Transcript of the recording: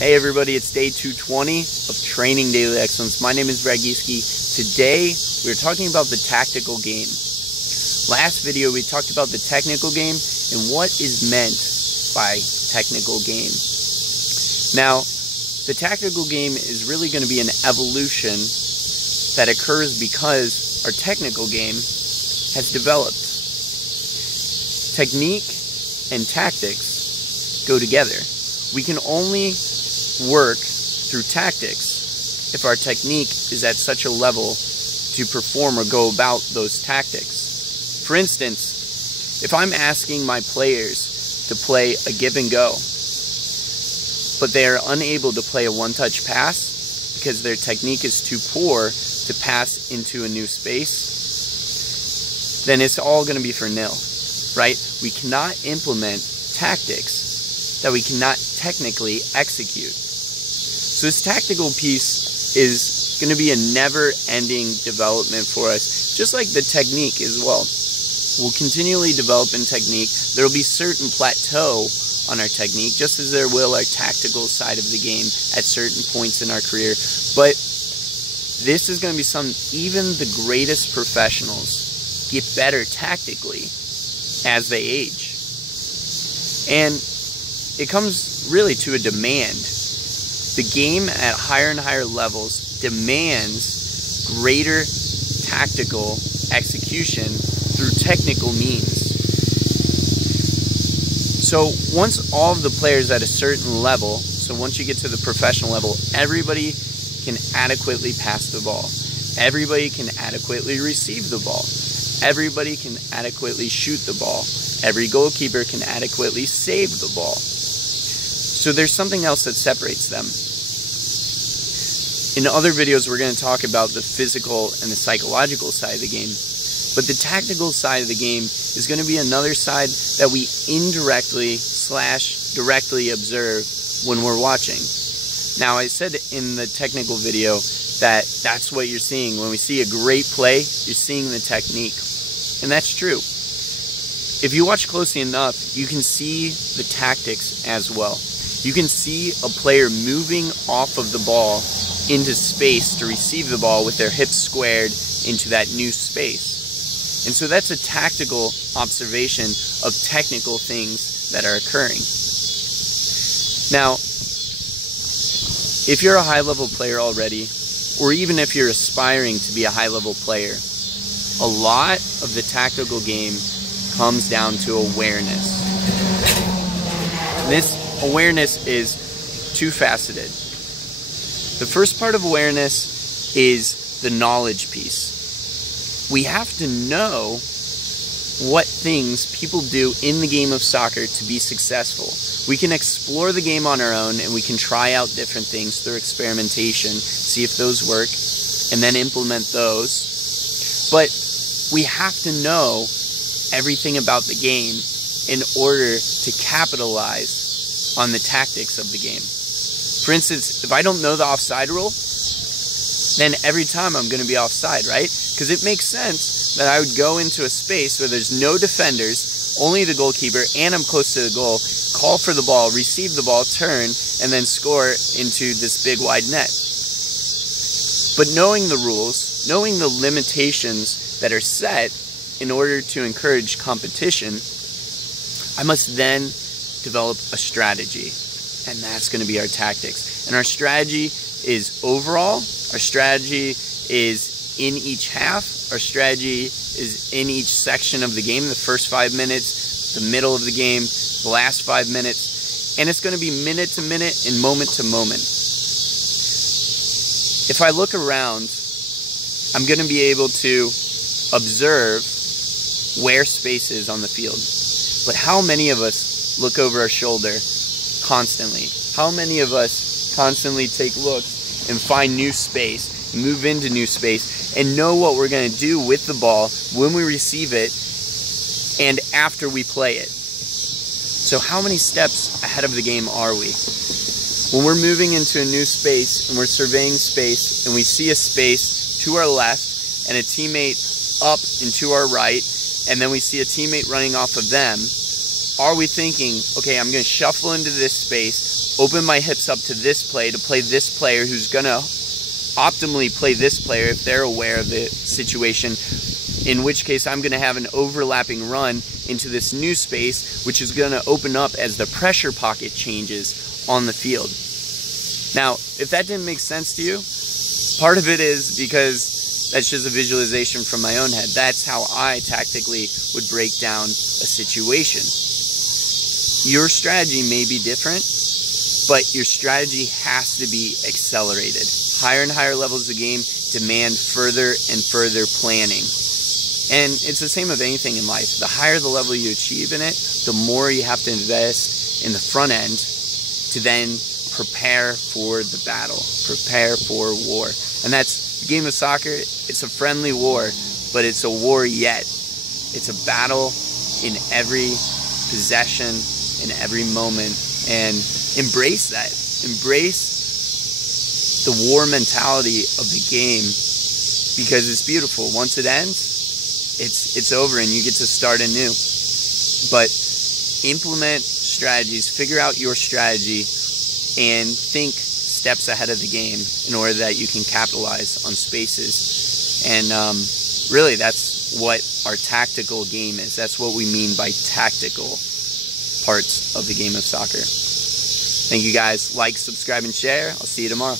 Hey everybody, it's day 220 of Training Daily Excellence. My name is Brad Gieske. Today we're talking about the tactical game. Last video we talked about the technical game and what is meant by technical game. Now, the tactical game is really going to be an evolution that occurs because our technical game has developed. Technique and tactics go together. We can only work through tactics if our technique is at such a level to perform or go about those tactics. For instance, if I'm asking my players to play a give and go, but they are unable to play a one-touch pass because their technique is too poor to pass into a new space, then it's all going to be for nil, right? We cannot implement tactics that we cannot technically execute. So this tactical piece is going to be a never-ending development for us, just like the technique as well. We'll continually develop in technique. There will be certain plateau on our technique, just as there will our tactical side of the game at certain points in our career. But this is going to be something even the greatest professionals get better tactically as they age. And it comes really to a demand. The game at higher and higher levels demands greater tactical execution through technical means. So once all of the players at a certain level, so once you get to the professional level, everybody can adequately pass the ball. Everybody can adequately receive the ball. Everybody can adequately shoot the ball. Every goalkeeper can adequately save the ball. So there's something else that separates them. In other videos, we're going to talk about the physical and the psychological side of the game. But the tactical side of the game is going to be another side that we indirectly / directly observe when we're watching. Now, I said in the technical video that that's what you're seeing. When we see a great play, you're seeing the technique. And that's true. If you watch closely enough, you can see the tactics as well. You can see a player moving off of the ball into space to receive the ball with their hips squared into that new space. And so that's a tactical observation of technical things that are occurring. Now, if you're a high-level player already, or even if you're aspiring to be a high-level player, a lot of the tactical game comes down to awareness. This awareness is two-faceted. The first part of awareness is the knowledge piece. We have to know what things people do in the game of soccer to be successful. We can explore the game on our own and we can try out different things through experimentation, see if those work, and then implement those. But we have to know everything about the game in order to capitalize on the tactics of the game. For instance, if I don't know the offside rule, then every time I'm going to be offside, right? Because it makes sense that I would go into a space where there's no defenders, only the goalkeeper, and I'm close to the goal, call for the ball, receive the ball, turn, and then score into this big wide net. But knowing the rules, knowing the limitations that are set in order to encourage competition, I must then develop a strategy. And that's going to be our tactics. And our strategy is overall. Our strategy is in each half. Our strategy is in each section of the game. The first 5 minutes, the middle of the game, the last 5 minutes. And it's going to be minute to minute and moment to moment. If I look around, I'm going to be able to observe where space is on the field. But how many of us look over our shoulder constantly? How many of us constantly take looks and find new space, move into new space, and know what we're going to do with the ball when we receive it and after we play it? So how many steps ahead of the game are we? When we're moving into a new space and we're surveying space and we see a space to our left and a teammate up and to our right, and then we see a teammate running off of them, are we thinking, okay, I'm going to shuffle into this space, open my hips up to this play to play this player who's going to optimally play this player if they're aware of the situation, in which case I'm going to have an overlapping run into this new space, which is going to open up as the pressure pocket changes on the field. Now, if that didn't make sense to you, part of it is because that's just a visualization from my own head. That's how I tactically would break down a situation. Your strategy may be different, but your strategy has to be accelerated. Higher and higher levels of the game demand further and further planning. And it's the same of anything in life. The higher the level you achieve in it, the more you have to invest in the front end to then prepare for the battle, prepare for war. And that's the game of soccer. It's a friendly war, but it's a war yet. It's a battle in every possession, in every moment, and embrace that. Embrace the war mentality of the game, because it's beautiful. Once it ends, it's over and you get to start anew. But implement strategies, figure out your strategy, and think steps ahead of the game in order that you can capitalize on spaces. And really, that's what our tactical game is. That's what we mean by tactical parts of the game of soccer. Thank you guys. Like, subscribe, and share. I'll see you tomorrow.